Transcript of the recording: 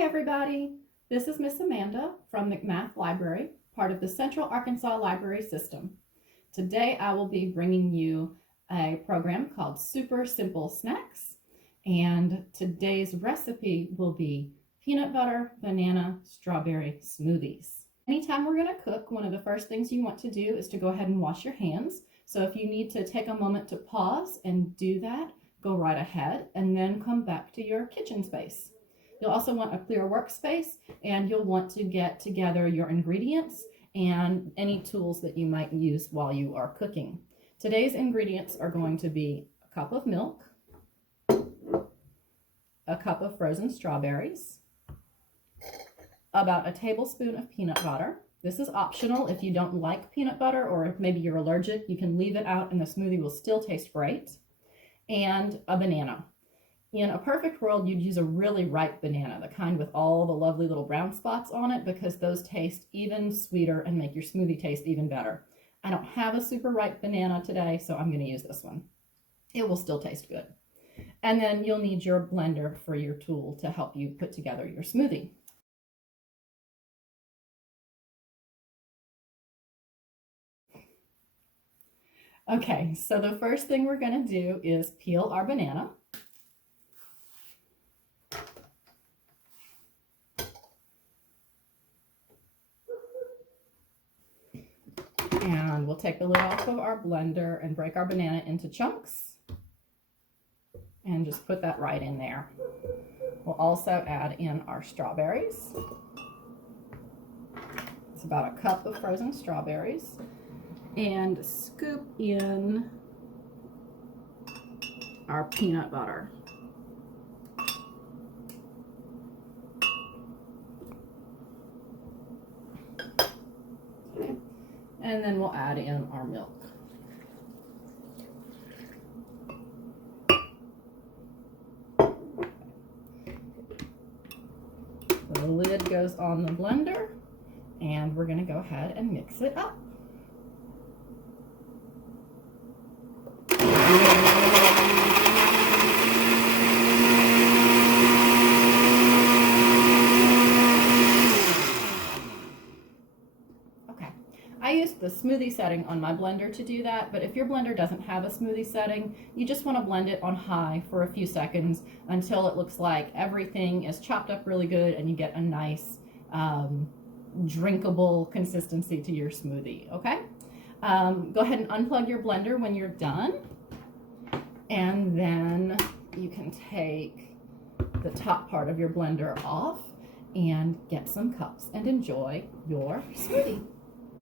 Hi everybody, this is Miss Amanda from McMath Library, part of the Central Arkansas Library System. Today I will be bringing you a program called Super Simple Snacks, and today's recipe will be peanut butter, banana, strawberry smoothies. Anytime we're going to cook, one of the first things you want to do is to go ahead and wash your hands. So if you need to take a moment to pause and do that, go right ahead and then come back to your kitchen space. You'll also want a clear workspace, and you'll want to get together your ingredients and any tools that you might use while you are cooking. Today's ingredients are going to be a cup of milk, a cup of frozen strawberries, about a tablespoon of peanut butter. This is optional if you don't like peanut butter, or if maybe you're allergic, you can leave it out and the smoothie will still taste great, and a banana. In a perfect world, you'd use a really ripe banana, the kind with all the lovely little brown spots on it, because those taste even sweeter and make your smoothie taste even better. I don't have a super ripe banana today, so I'm going to use this one. It will still taste good. And then you'll need your blender for your tool to help you put together your smoothie. Okay, so the first thing we're going to do is peel our banana. And we'll take the lid off of our blender and break our banana into chunks and just put that right in there. We'll also add in our strawberries. It's about a cup of frozen strawberries. And scoop in our peanut butter. Okay. And then we'll add in our milk. The lid goes on the blender, and we're going to go ahead and mix it up. I used the smoothie setting on my blender to do that, but if your blender doesn't have a smoothie setting, you just want to blend it on high for a few seconds until it looks like everything is chopped up really good and you get a nice drinkable consistency to your smoothie, okay? Go ahead and unplug your blender when you're done, and then you can take the top part of your blender off and get some cups and enjoy your smoothie.